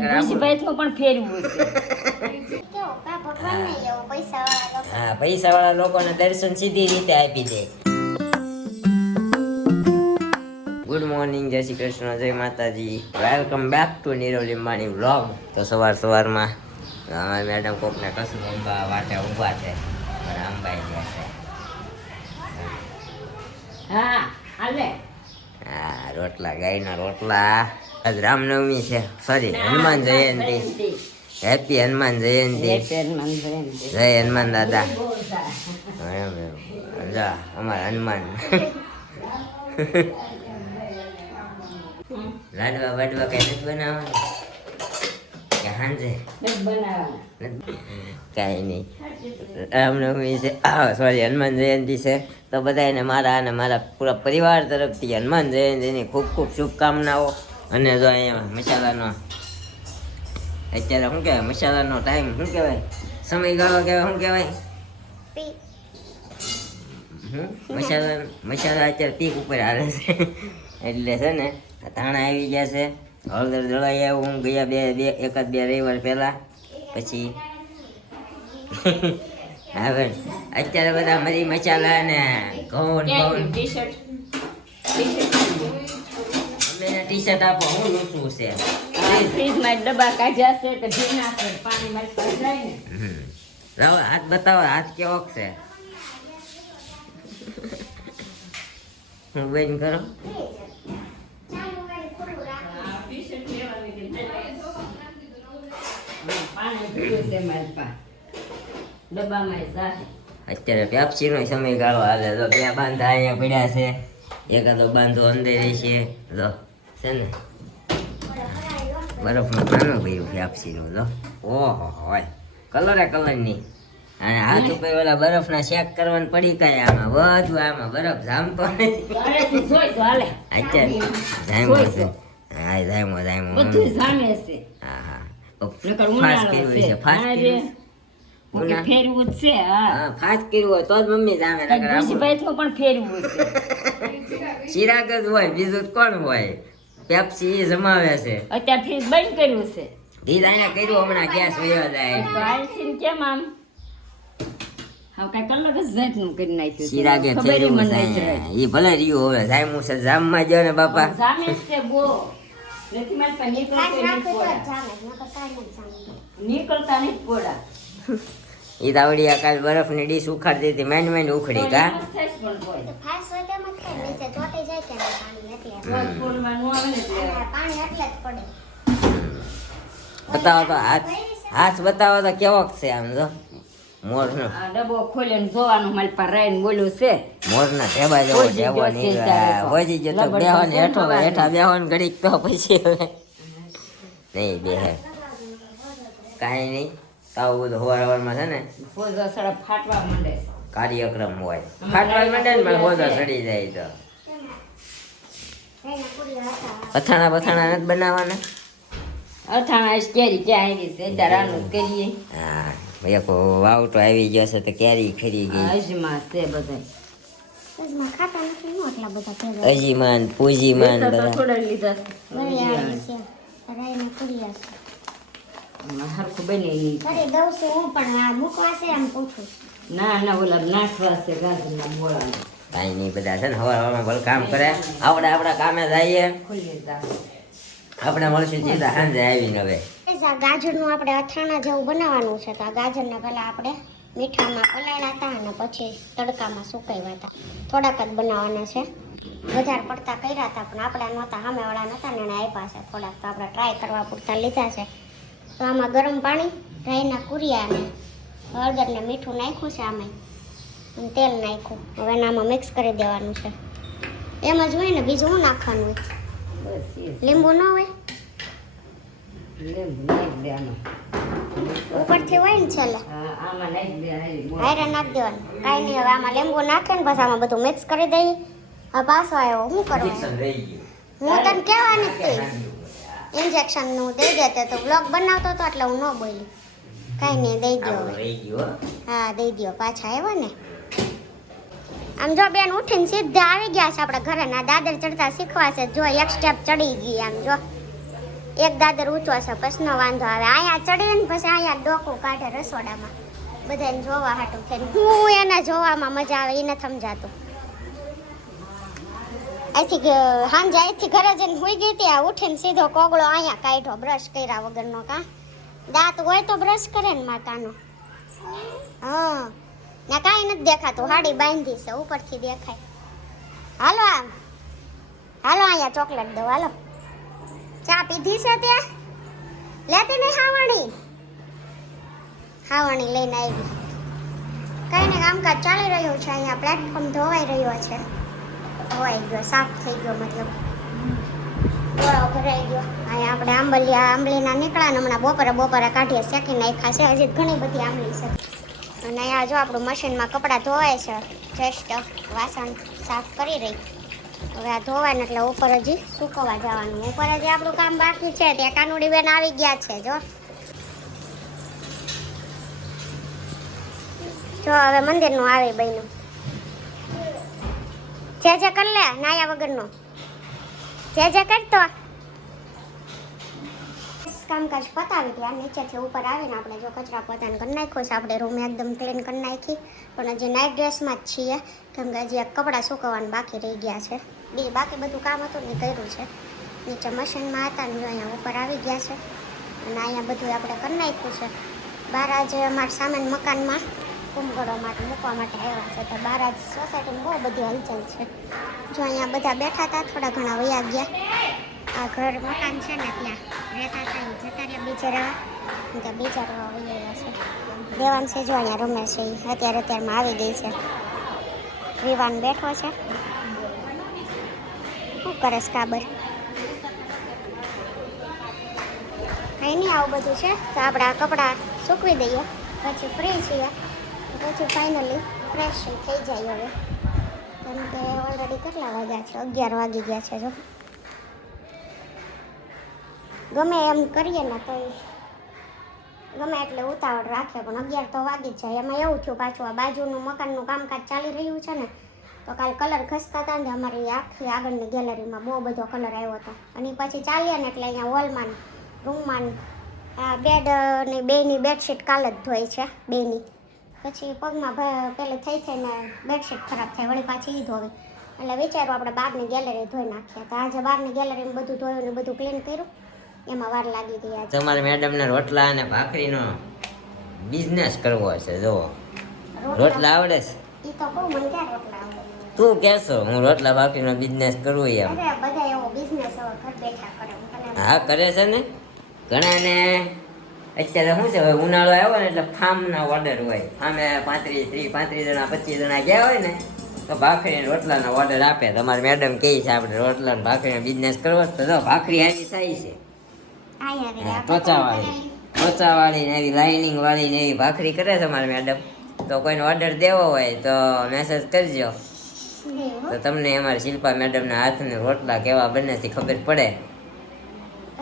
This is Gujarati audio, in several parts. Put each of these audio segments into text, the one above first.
ઋષિભાઈ નું પણ ફેરવું છે હા પૈસા વાળા લોકોને દર્શન સીધી રીતે આપી દે. ગુડ મોર્નિંગ, જય શ્રી કૃષ્ણ, જય માતાજી, welcome back to Nirav Limbani vlog. તો સવારમાં અમારી મેડમ કોકને કશું અંબા વાટે ઊભા છે અને અંબાઈ ગયા છે. હા હાલે હા રોટલા, ગાયના રોટલા. આજ રામનવમી છે, સોરી હનુમાન જયંતિ. હેપી હનુમાન જયંતિ. જય હનુમાન દાદા. એમ જા અમારા હનુમાન. લાડવા બાડવા કઈ નથી બનાવવાનું કે હાંજે કઈ નહીં. રામનવમી છે, સોરી હનુમાન જયંતિ છે. તો બધાને મારા અને મારા પૂરા પરિવાર તરફથી હનુમાન જયંતિની ખૂબ ખૂબ શુભકામનાઓ. અને જો અહીંયા મસાલાનો અત્યારે શું કહેવાય, મસાલાનો ટાઈમ શું કહેવાય, સમયગાળો કહેવાય, શું કહેવાય, મસાલા અત્યારે પીક ઉપર હાલે છે. એટલે છે ને ધાણા આવી ગયા છે, હળદર દળાઈ આવ્યું હું ગયા એકાદ બે રવિવાર પહેલા. પછી હવે અત્યારે બધા મરી મસાલા ને ઘઉં ટી શર્ટ આપો, હું લૂસું છે. ફ્રીજમાં ડબ્બા કાઢ્યા છે કે ભીના છે પાણીમાં જાય ને. હાથ બતાવો, હાથ કેવો છે. હું બેન કરો અત્યારે પેપ્સી નો સમયગાળો હાલે. તો બે બાંધા અહીંયા પડ્યા છે, એકાદો બાંધો અંદર છે. જો છે ને બરફનું પાનું ભર્યું પેપ્સી નું. જો ઓહો હોય કલરની. અને હાથ ઉપર ઓલા બરફના શેક કરવાની પડી કઈ આમાં બધું આમાં બરફ જામતો અત્યારે જામ્યો છે. હા જામ્યો. હા હા ફાસ્ટ કર્યું છે, ફાસ્ટ ફેરવું જ છે. હા ફાસ્ટ કર્યું હોય તો જ મમ્મી જામે. ઋષિભાઈ નું પણ ફેરવું છે. ચિરાગ જ હોય, બીજું કોણ હોય. પેપ્સી જમાવે છે. અત્યારથી બંધ કર્યું છે. ઢીલ અહીંયા કર્યું, હમણાં ગેસ વયો જાય. તો આલસીન કેમ આમ હવે કઈ કલર જ જાતનું કરી નાખ્યું છે. ચિરાગે ખબર ફેરવું મને છે. નથી. ઈ ભલે રહ્યું હવે જામ્યું છે, જામમાં ગયો ને બાપા. જામે છે બો નથી મારી પાસે નીકળતા નહીં પોડા. ઈ દાવડિયા કાલ બરફની ડીશ ઉખાડી દીધી, માંડ ઉખડી કા. બતાવો તો હાથ બતાવો તો કેવો છે આમ. જો મોરનો ડબ્બો ખોલીને જોવાનું મારી પાસે રહીને બોલ્યું છે. મોરના ટેબા જેવો ટેબો નહીં હોજી ગયો તો બેહવાને હેઠા બેહવાને ઘડીક તો પછી હવે નહીં બેહે કાંઈ નહીં. આવું બધું હવારમાં છે ને ફોજો સડપ ફાટવા માંડે, કાર્યક્રમ હોય ફાટવા માંડે ને ફોજો સડી જાય. તો અથાણા બથાણા નથી બનાવવાના. અથાણા કેરી ક્યાં આવી છે દરાનું કરીએ. હા એક વાવટો આવી ગયો છે તો કેરી ખરી ગઈ. અજમા છે બધા અજીમાન પૂજીમાન બધા થોડા લીધા હરખું બને નહીં. ના ઓલા નાખવા છે ગાજરના મોળા. કાંઈ નહીં, બધા છે ને હવારમાં ભલે કામ કરે, આપણે આપણા કામે જઈએ. આપણે મળશું સીધા સાંજે આવીને. હવે ગાજરનું આપણે અથાણા જેવું બનાવવાનું છે. તો આ ગાજરને પહેલા આપણે મીઠામાં પલાળ્યા હતા અને પછી તડકામાં સુકાવ્યા હતા. થોડાક જ બનાવવાના છે, વધારે પડતા કર્યા હતા પણ આપણે નહોતા, સામેવાળા નહોતા ને એને આપ્યા છે થોડાક. તો આપણે ટ્રાય કરવા પૂરતા લીધા છે. તો આમાં ગરમ પાણી, રાઈના કુરિયા અને હળદર ને મીઠું નાખ્યું છે આમાં, અને તેલ નાખ્યું. હવે આમાં મિક્સ કરી દેવાનું છે. એમ જ હોય ને, બીજું શું નાખવાનું હોય? લીંબુ ન હોય? ઉપરથી હોય ને છેલ્લે હારે નાખી દેવાનું. કાંઈ નહીં, હવે આમાં લીંબુ નાખે ને પછી આમાં બધું મિક્સ કરી દઈએ. હવે પાછો આવ્યો શું કરવાનું? હું તને કહેવાની જ ઇન્જેક્શનનું દઈ દેતે તો બ્લોગ બનાવતો હતો એટલે હું ન બોલી. કાંઈ નહીં, દઈ દો. હા દઈ દો, પાછા આવ્યો ને. આમ જો બેન ઉઠીને સીધા આવી ગયા છે આપણા ઘરે. ના દાદર ચડતા શીખવા છે. જો એક સ્ટેપ ચડી ગઈ. આમ જો એક દાદર ઊંચો છે પછી નો વાંધો આવે. અહીંયા ચડીએ ને પછી અહીંયા ડોકું કાઢે રસોડામાં બધાને જોવા હાટું થઈને. હું એને જોવામાં મજા આવે એ નથી સમજાતું. અહીંથી સાંજે અહીંથી ઘરે જઈને સુઈ ગઈ હતી. આ ઉઠીને સીધો કોગળો અહીંયા કાઢ્યો બ્રશ કર્યા વગરનો. કા દાંત હોય તો બ્રશ કરે ને માતાનો. હા ના કાંઈ નથી દેખાતું. હાડી બાંધી છે ઉપરથી દેખાય. હાલો આમ હાલો અહીંયા ચોકલેટ દો. હાલો ચા પીધી છે ત્યાં લેતી નહીં. હાવણી લઈને આવી. કઈ ને કામકાજ ચાલી રહ્યું છે. અહીંયા પ્લેટફોર્મ ધોવાઈ રહ્યો છે. ધોવાઈ ગયો સાફ થઈ ગયો મતલબ ગોળો ભરાઈ ગયો. અહીંયા આપણે આંબલીના નીકળ્યા ને હમણાં બપોરે કાઢીએ શેકી નાખ્યા છે. હજી ઘણી બધી આંબલી છે. અને અહીંયા જો આપણું મશીનમાં કપડાં ધોવાય છે. જસ્ટ વાસણ સાફ કરી રહી. હવે આ ધોવાય ને એટલે ઉપર હજી સુકવવા જવાનું. ઉપર હજી આપણું કામ બાકી છે. ત્યાં કાનુડી બેન આવી ગયા છે. જો હવે મંદિરનું આવે બહેનું. જે કર લે નાયા વગરનો જે કરતો. કામકાજ પતાવી દે. નીચેથી ઉપર આવીને આપણે જો કચરા પોતાને કરી નાખ્યો છે. આપણે રૂમ એકદમ ક્લીન કરી નાખી. પણ હજી નાઇટ ડ્રેસમાં જ છીએ કેમ કે હજી એક કપડાં સુકવવાનું બાકી રહી ગયા છે. બાકી બધું કામ હતું ને કર્યું છે. નીચે મશીનમાં હતા ને અહીંયા ઉપર આવી ગયા છે. અને અહીંયા બધું આપણે કરી નાખ્યું છે. બહાર આજે અમારા સામાન મકાનમાં કુંભગળો માટે મૂકવા માટે આવ્યા છે. તો બહાર આજ સોસાયટીમાં બહુ બધી હલચલ છે. જો અહીંયા બધા બેઠા હતા. થોડા ઘણા વયા ગયા. આ ઘર મકાન છે ને ત્યાં રહેતા હતા એ જતા રહ્યા બીજે રહેવા. ત્યાં બીજા રહેવા વયા છે. દેવાન છે જો અહીંયા રમે છે. એ અત્યારમાં આવી ગઈ છે. વિવાન બેઠો છે. શું કરે છે કાબર? કંઈ નહીં આવું બધું છે. તો આપણે આ કપડાં સૂકવી દઈએ પછી ફ્રી છીએ. પછી ફાઇનલી ફ્રેશ થઈ જાય હવે. કેમ કે ઓલરેડી કેટલા વાગ્યા છે? 11 વાગી ગયા છે. જો ગમે એમ કરીએ ને તો ગમે એટલે ઉતાવળ રાખે પણ 11 તો વાગી જ જાય. એમાં એવું થયું પાછું આ બાજુનું મકાનનું કામકાજ ચાલી રહ્યું છે ને તો કાલ કલર ઘસતા હતા ને અમારી આખી આગળની ગેલેરીમાં બહુ બધો કલર આવ્યો હતો. અને પછી ચાલીએ ને એટલે અહીંયા હોલમાં રૂમમાં આ બેડની બેની બેડશીટ કાલ જ ધોઈ છે બેની. પછી પગમાં પેલે થઈને બેડશીટ ખરાબ થાય વળી પાછી એ ધોવી. એટલે વિચાર્યું આપણે બહારની ગેલેરી ધોઈ નાખ્યા. તો આજે બહારની ગેલેરીમાં બધું ધોયું ને બધું ક્લીન કર્યું. એમાં વાર લાગી ગઈ આજે. તમારે મેડમને રોટલા અને ભાખરીનો બિઝનેસ કરવો છે. જો રોટલા આવડે છે? ઈ તો બહુ મને ક્યાં રોટલા આવડે. તું કહેશો હું રોટલા ભાખરીનો બિઝનેસ કરું એમ? અરે બધા એવો બિઝનેસ હવે ઘર બેઠા કરે. હા કરે છે ને ઘણાને. અત્યારે શું છે હવે ઉનાળો આવ્યો ને એટલે ફાર્મના ઓર્ડર હોય. ફાર્મે 35 જણા 25 જણા ગયા હોય ને તો ભાખરી રોટલાનો ઓર્ડર આપે. તમારે મેડમ કહે છે આપણે રોટલા ને ભાખરીનો બિઝનેસ કરવો તો જો ભાખરી આવી થાય છે. ટોચાવાળી ને એવી લાઇનિંગ વાળી ને એવી ભાખરી કરે છે અમારે મેડમ. તો કોઈને ઓર્ડર દેવો હોય તો મેસેજ કરજો તો તમને અમારી શિલ્પા મેડમના હાથને રોટલા કેવા બને છે ખબર પડે.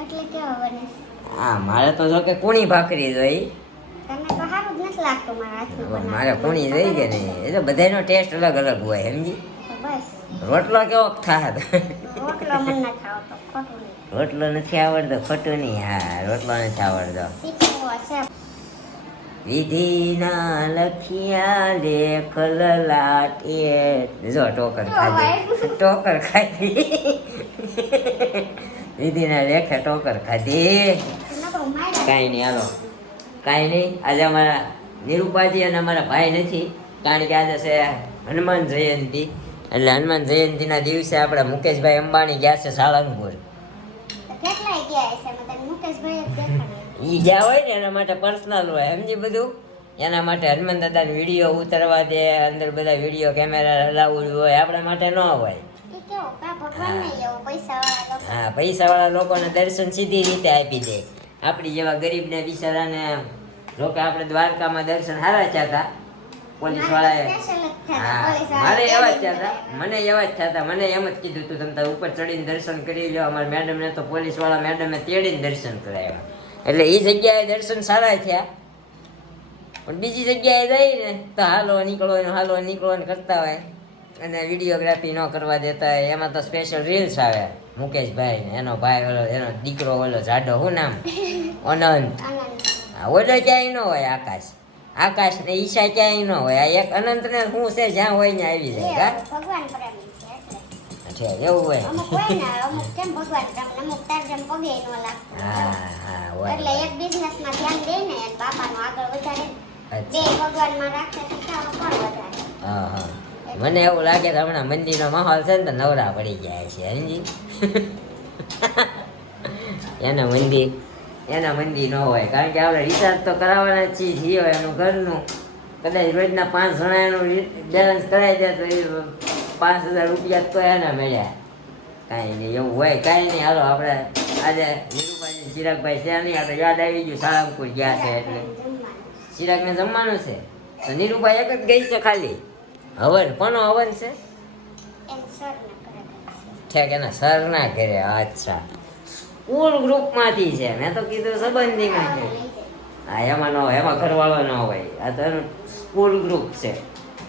એટલે કેવા બને? હા મારે તો જો કે કુણી ભાખરી જોઈ. તને તો સારું જ નથી લાગતું મારા હાથનું. મારે કુણી જોઈ કે નહીં? એ તો બધાનો ટેસ્ટ અલગ અલગ હોય સમજી. બસ રોટલો કેવો થાય? રોટલો મને નથી આવતો. ખોટું નહીં. રોટલો નથી આવડતો ખોટું નહીં. હા રોટલો નથી આવડતો. શીખવો છે. વિધિના લખિયા લેખ લલાટે. જો ટોકર ખાધી વિધિના લેખે ટોકર ખાધી. કાંઈ નહીં હાલો કાંઈ નહીં. આજે અમારા નિરૂપાજી અને અમારા ભાઈ નથી કારણ કે આજે છે હનુમાન જયંતિ. એટલે હનુમાન જયંતિના દિવસે આપણા મુકેશભાઈ અંબાણી ગયા છે સાળંગપુર. કેટલાય ગયા છે મને મુકેશભાઈ જ દેખાડે. ઈ ગયા હોય ને એના માટે પર્સનલ હોય સમજી બધું. એના માટે હનુમાન દાદાનો વિડીયો ઉતારવા દે અંદર બધા વિડીયો કેમેરા અલાઉડ હોય. આપણા માટે ન હોય. હા પૈસાવાળા લોકોને દર્શન સીધી રીતે આપી દે. આપણી જેવા ગરીબને બિચારાને જોકે આપણે દ્વારકામાં દર્શન સારા થયા પોલીસ વાળાએ. હા મારે એવા જ થયા. મને એવા જ થયા. મને એમ જ કીધું તું તમે ઉપર ચડીને દર્શન કરી લો. અમારા મેડમને તો પોલીસ વાળા મેડમે તેડીને દર્શન કરાવ્યા. એટલે એ જગ્યાએ દર્શન સારા થયા. પણ બીજી જગ્યાએ જઈને તો હાલો નીકળો કરતા હોય અને વિડીયોગ્રાફી ન કરવા દેતા હોય. એમાં તો સ્પેશિયલ રીલ્સ આવે મુકેશભાઈ ને એનો ભાઈ ઓલો એનો દીકરો ઓલો જાડો શું નામ અનંત આનંદ આ ઓલો ક્યાંય ન હોય આકાશ ને ઈશા ક્યાંય ન હોય આ એક અનંત ને શું છે જ્યાં હોય ને આવી જાય ભગવાન પ્રેમી છે એટલે છે એવું હોય અમુક હોય ને અમુક કેમ ભગવાન પ્રેમી અમુક તાર જેમ પગે નો લાગે હા હોય એટલે એક બિઝનેસ માં ધ્યાન દે ને અને બાપાનો આગળ વધારે બે અચ્છા ભગવાન માં રાખે તો કોણ વધારે હા હા મને એવું લાગે કે હમણાં મંદિરનો માહોલ છે ને તો નવરા પડી જાય છે હજી એના મંદિર ન હોય કારણ કે આપણે રિચાર્જ તો કરાવવાના જ છીએ એનું ઘરનું કદાચ રોજના 5 જણા એનું બેલેન્સ કરાવી દે તો એ 5,000 રૂપિયા તો એના મળ્યા કાંઈ નહીં એવું હોય કાંઈ નહીં હાલો આપણે આજે નીરુભાઈ ચિરાગભાઈ છે નહીં આપણે યાદ આવી ગયું સાળંગપુર ગયા છે એટલે ચિરાગને જમવાનું છે તો નીરુભાઈ એક જ ગઈ છે ખાલી હવન કોનો હવન છે એમ સર ને કરે ઠેક એના સરના ઘરે અચ્છા સ્કૂલ ગ્રુપમાંથી છે મેં તો કીધું સંબંધીમાં છે હા એમાં ન હોય એમાં ઘરવાળો ન હોય આ તો એનું સ્કૂલ ગ્રુપ છે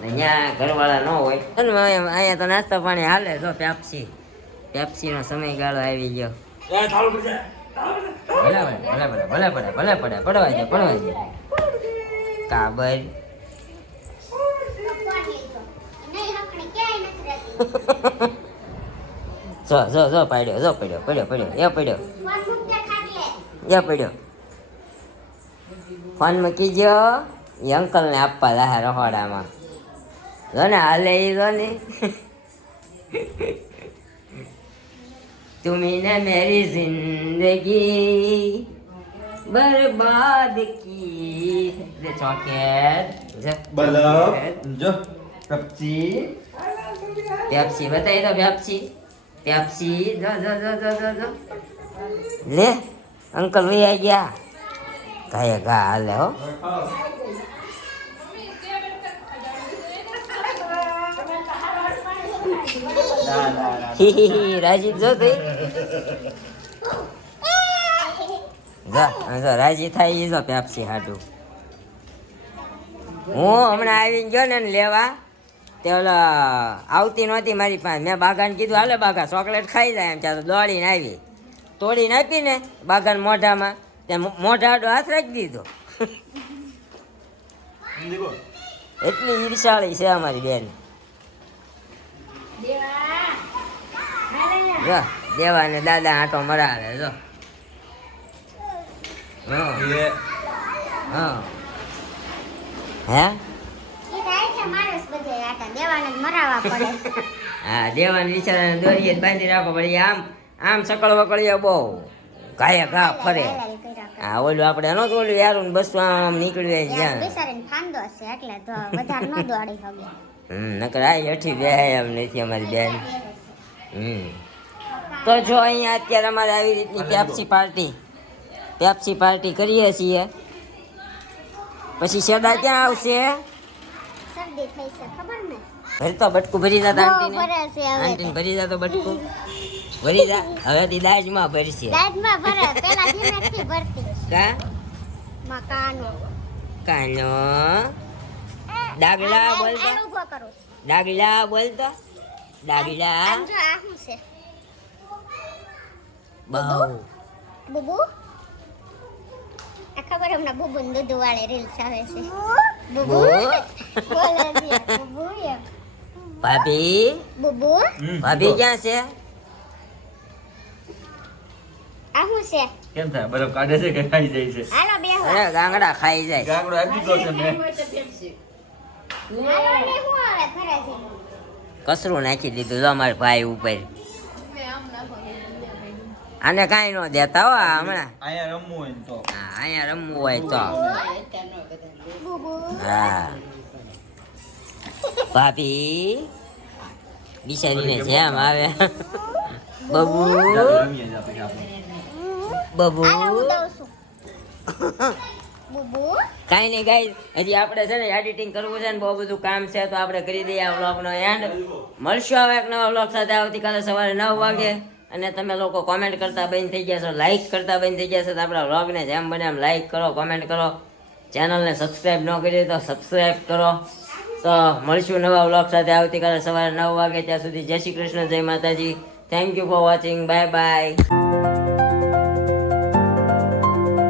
ને ત્યાં ઘરવાળા ન હોય અને અહીંયા તો નાસ્તા પાણી હાલે જો પેપ્સીનો સમયગાળો આવી ગયો ભલે પડે પડવા દે કાબર નહીં હકણી ક્યાંય નથી રહેતી જો પડ્યો ફોન મૂકતે ખાટલે પડ્યો ફોન મૂકી ગયો એ અંકલને આપવા લાહે રહોડામાં જો ને હાલે એ જો ને तुमने मेरी जिंदगी बर्बाद की दे चॉकलेट बल्लभ जो पेप्सी पेप्सी बताइए तो पेप्सी जो ले अंकल भी आ गया कहेगा हाले हो રાજી જો તું જો રાજી થાય જો પેપ્સી હાટું હું હમણાં આવી ગયો ને લેવા તે ઓલા આવતી નહોતી મારી પાસે મેં બાગાને કીધું હાલે બાગા ચોકલેટ ખાઈ જાય એમ ત્યાં દોડીને આવી તોડીને આપી ને બાગાને મોઢામાં ત્યાં મોઢા આડો હાથ રાખી દીધો એટલી ઈર્ષાળી છે અમારી બેન જો દેવા ને દાદા આંટો મરાવે જો હા હે ઈ થાય છે માણસ બધે આટા દેવાને જ મરાવા પડે હા દેવાને બિચારાને દોરીએ બાંધી રાખો પડે આમ સકળ વકળીએ બહુ ગાય ઘા ફરે હા ઓલું આપણે એનો તો ઓલું યારું બસ આમ નીકળ્યું જ્યાં બેસારીને ફાંદો છે એટલે તો વધારે ન દોડી શકે નકર આ હેઠી બેહાય એમ નથી અમારી બેન તો જો અહીંયા અત્યારે અમારે આવી રીતની પેપ્સી પાર્ટી કરીએ છીએ પછી સેડા ક્યાં આવશે શરદી થઈ છે ખબર ને ભરી તો બટકું ભરી જા બહુ આંટીને ભરે છે હવે આંટીને ભરી જા તો બટકું ભરી જા હવેથી દાજમાં ભરશે દાદમાં ભરે પેલા ધીમેથી ભરતી કા મકાનો કાનો ડાગલા બોલતો ઉભો કરું ડાગલા બોલતો ડાગલા આમ જો આ શું છે બહુ બુબુ આ ખબર હમણાં બુબુ ને દૂધ વાળે રીલ્સ આવે છે બુબુ બોલે છે બુબુ એમ ભાભી બુબુ ભાભી ક્યાં છે આ શું છે કેમ થાય બરફ કાઢે છે કે ખાઈ જાય છે હાલો બેહો અરે ગાંગડા ખાઈ જાય ગાંગડો આપી દીધો છે મેં હાલો ને શું આવે ફરે છે કસરું નાખી દીધું જો અમારા ભાઈ ઉપર આને કાંઈ ન દેતા હો આ હમણાં અહીંયા રમવું હોય ને તો હા અહીંયા રમવું હોય તો બુબુ હા ભાભી બિચારીને જેમ આવે બબુ રમીએ જ આપણે બબુ હાલો હું દઉં છું બુબુ કાંઈ નહીં ગાઈ હજી આપણે છે ને એડિટિંગ કરવું છે ને બહુ બધું કામ છે તો આપણે કરી દઈએ આ વ્લોગનો એન્ડ મળશું હવે એક નવા વ્લોગ સાથે આવતીકાલે સવારે 9 વાગે અને તમે લોકો કોમેન્ટ કરતા બંધ થઈ ગયા છો લાઈક કરતા બંધ થઈ ગયા છો તો આપણા વ્લોગને જેમ બને એમ લાઈક કરો કોમેન્ટ કરો ચેનલને સબસ્ક્રાઈબ ન કરી તો સબસ્ક્રાઈબ કરો તો મળશું નવા વ્લોગ સાથે આવતીકાલે સવારે 9 વાગે ત્યાં સુધી જય શ્રી કૃષ્ણ જય માતાજી thank you for watching. Bye bye.